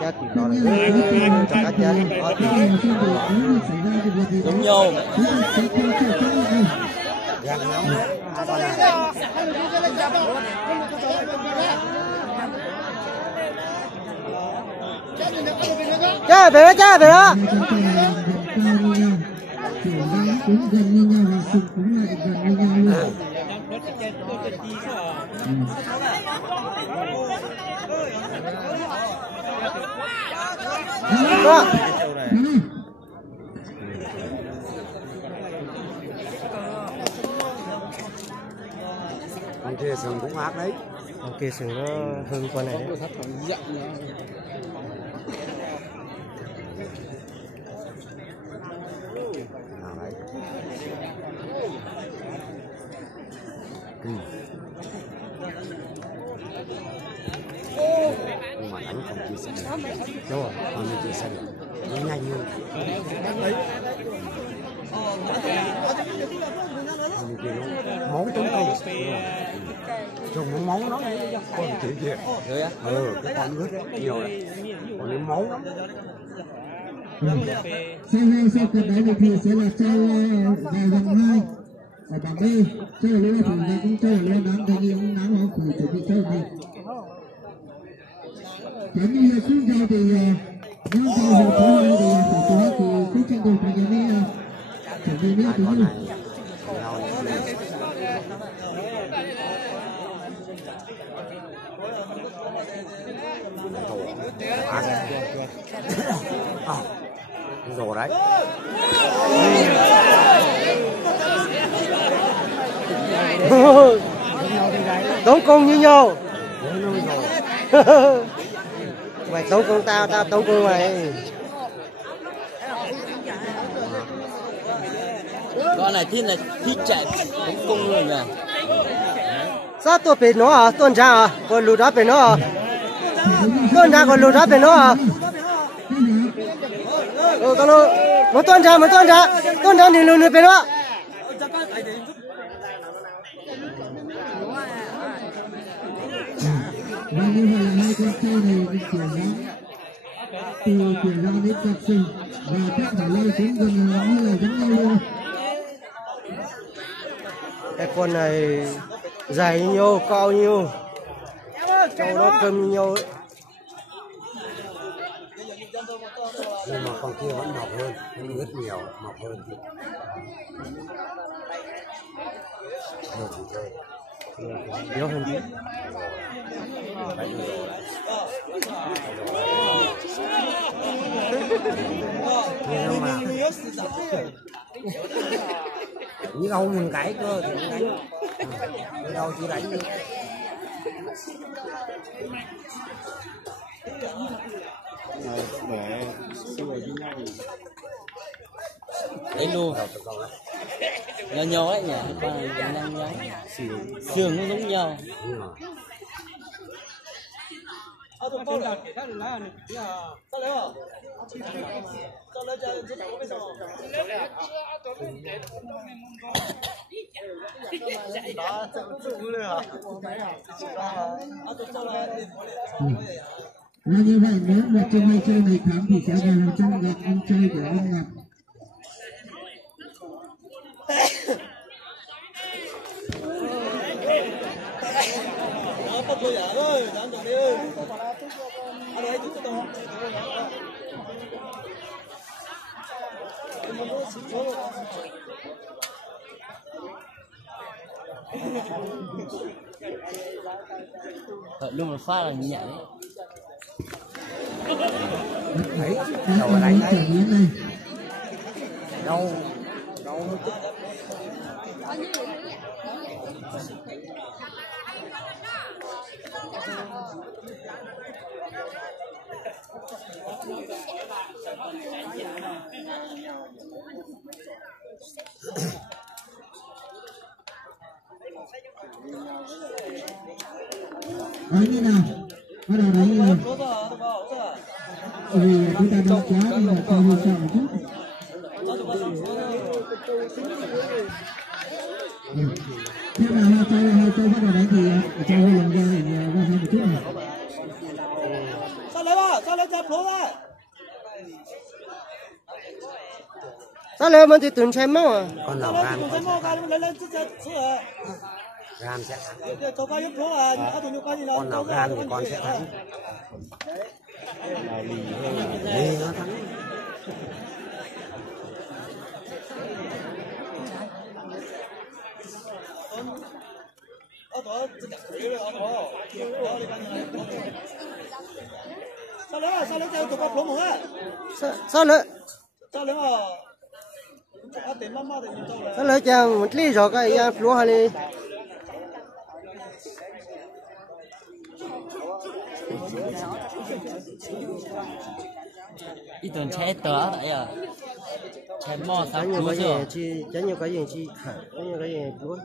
Chết thì nó cho cá chết giống nhau. Chơi về đó. Cũng gần như nhau và sụp cũng lại gần như nhau luôn. Con kia sừng cũng ác đấy. Con kia sừng nó hư con này đấy. Nhưng mà đánh không chia sẻ được. Đúng rồi. Không chia sẻ được. Nó nhanh hơn. Như kia nó máu tấn công. Trông nó máu lắm. Con chỉ kìa. Cái con ướt nhiều này. Còn nó máu lắm. Sau cận đáy thì sẽ là trao vào vòng 2 ở bảng B. Trao là lưu thủ và cũng trao là lưu đáng đề nghị ông nắng họ phủ chuẩn bị trao gì. Nếu như phút giao thì nếu giao hồ thứ hai thì phải có thì phút tranh thủ phải chuẩn bị nữa tí nữa. Rồi đấy. Tốn cung như nhau. Mày tốn cung tao tốn cung mày. Con này thiên là thích chạy tốn cung rồi nhỉ. Sao tôi bị nó à? Tuần tra à? Còn lụt đá bị nó à? Tuần tra còn lụt đá bị nó à? Con nó tuần tra thì lụt bị nó. Và như vậy là hai con trâu này được chuyển ra từ chuyển ra đến cặp sừng và các thả lây cũng gần như là giống nhau luôn. Cái con này dài như nhau, cao như nhau, trâu nó cơm như nhau ấy. Nhưng mà con kia vẫn mọc hơn, nó ướt nhiều, mọc hơn thì nhiều thì chơi. Yếu hơn tí. Nhưng mà như đâu mình cãi cơ thì nó đánh, ở đâu chỉ đánh nữa. Đấy luôn. Nhau ấy nhỉ, xương nó giống nhau. Và như vậy nếu một trong hai chơi này thắng thì sẽ vào hàng trăm gặp anh chơi của ông Ngọc. Luôn một pha là nhẹ đấy. Đấy, đâu mà đánh đấy. Đâu như nào? Bắt đầu đánh rồi. Vì chúng ta đang quá nên là coi hơi sợ một chút. Thế nào hai châu bắt đầu đánh thì châu hơi lần ra thì ra hơn một chút này. sao lại mình thì tuần xem mà con nào gan gan sẽ thắng con nào gan thì con sẽ thắng lì nó thắng sao lại chàng một ly rồi cái ya lúa hay đi ít tuần che tớ vậy à che mò sao nhiều lúa cái gì rồi chi chả nhiều cái gì chi có nhiều cái gì lúa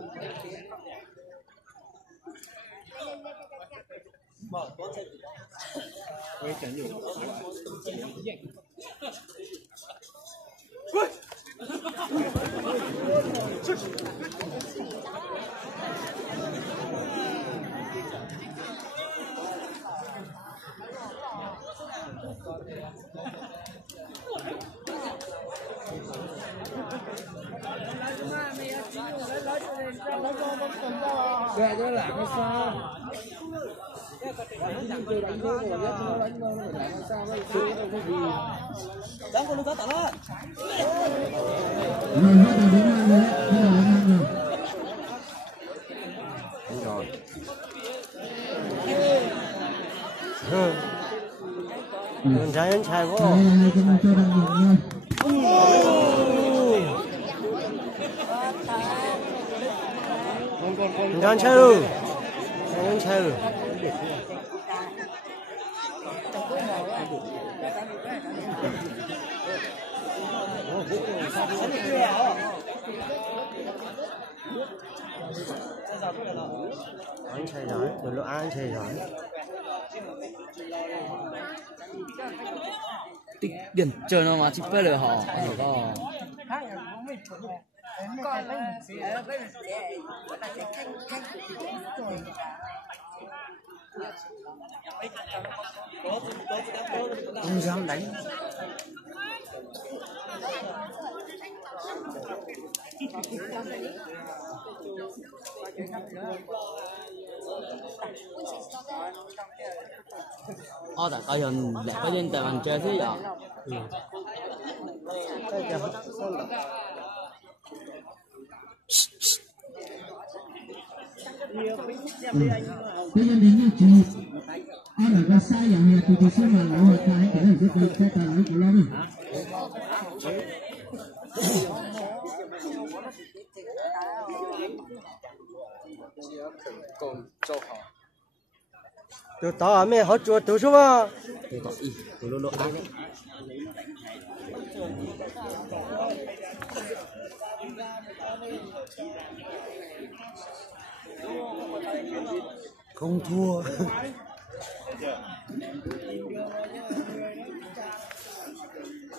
mình trái anh trai quá anh trai luôn anh trai luôn anh trai giỏi từ lúc anh trai giỏi điểm chơi nó mà chỉ phải được họ có không dám đánh tại coi hình đẹp cái trên tờ bàn chơi thế vậy bây giờ đến như chị anh ở cái saiอย่างnày thì sẽ mà lão cái để được cái tài liệu của long từ tao mẹ họ chuột từ số mà từ tỏ y từ lô lô ai đấy không thua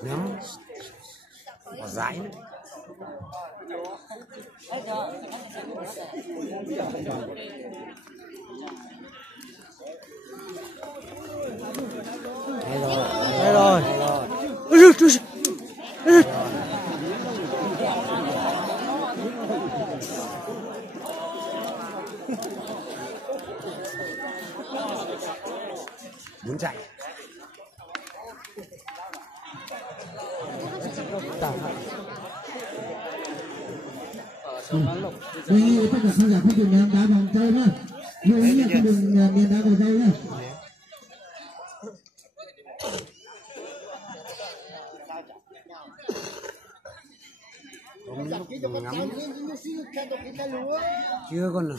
ném có dãi đây rồi muốn chạy Vì tất cả khán giả không được ném đá vòng chơi nhá. Lưu ý là không được ném đá vào dây nhá. ngắm chưa con nào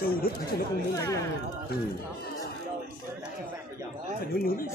chơi đứt chứ nó không muốn đánh nhau phải nhún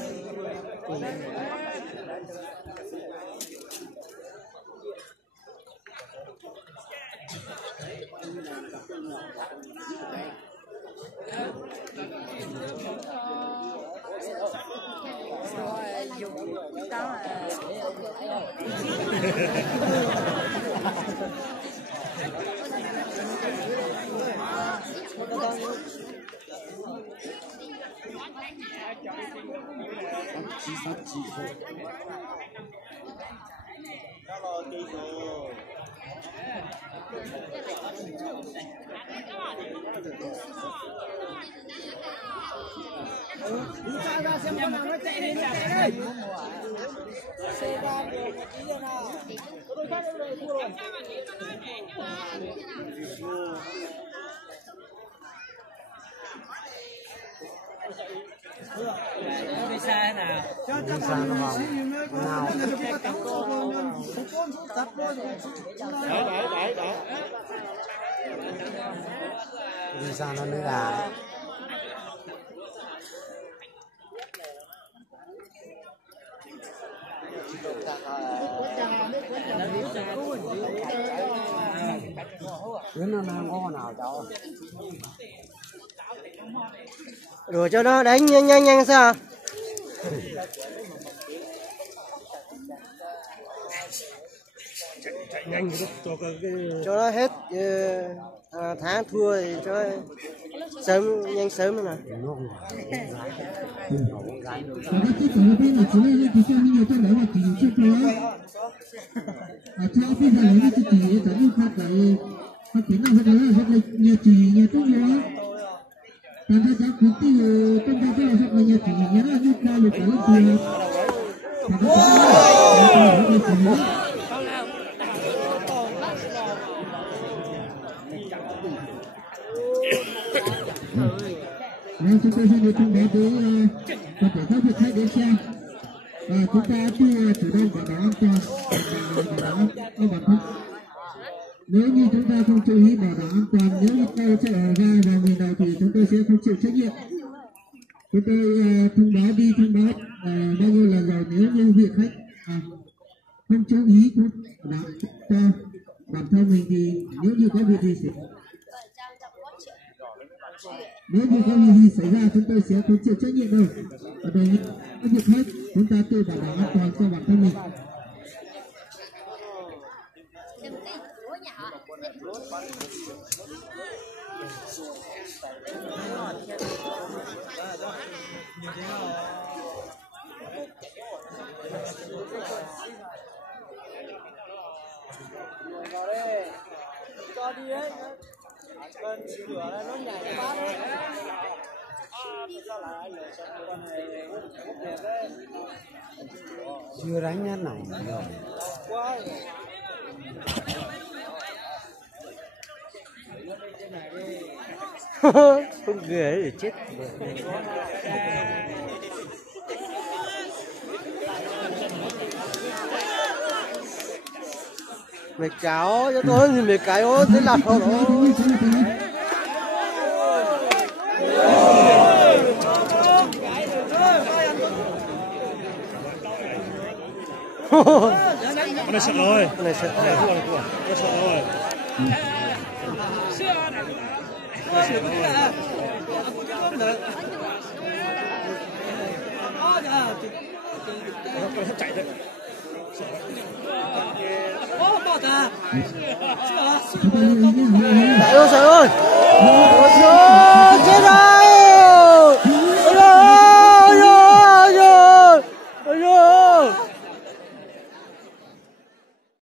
Đi xa nào. Đi xa nó vào. Nào. Đi xa nó mới là. Nó đang có con nào cháu? Rồi cho nó đánh nhanh nhanh sao? Nhanh Cho nó hết tháng thua thì cho sớm nhanh sớm nữa nè. Cho bây giờ lấy cái chỉ để đi phát cái phát triển nào phát là nhà chỉ nhà tốt nhiều cònถ้าจะคุยที่ต้นไม้ที่เราชอบมาเนี่ยถึงอย่างนี้ยุคเราอยู่กับตัวเราchúng ta sẽ được trong đó để có thể có việc thay đổi xem và chúng ta chưa chủ động bảo đảm an toàn ở bản thân. Nếu như chúng ta không chú ý bảo đảm an toàn, nếu như tàu sẽ ở ga vào người nào thì chúng tôi sẽ không chịu trách nhiệm. Chúng tôi thông báo bao nhiêu lần rồi, nếu như vị khách không chú ý cho bản thân mình thì nếu như có việc gì xảy ra chúng tôi sẽ không chịu trách nhiệm đâu. Ở đây cái việc hết chúng ta tự bảo đảm an toàn cho bản thân mình. Cho đi đấy. Cần lửa là nó nhảy phát đấy. Chưa đánh nhất này. Không ghê để chết. Mày cáo cho tôi thì mày cái ó thế là thôi đó. Con này sợ rồi. Con này sợ rồi. Con sợ rồi. Con sắp chạy đấy. Chạy ơi, chạy ơi. Ôi chết rồi.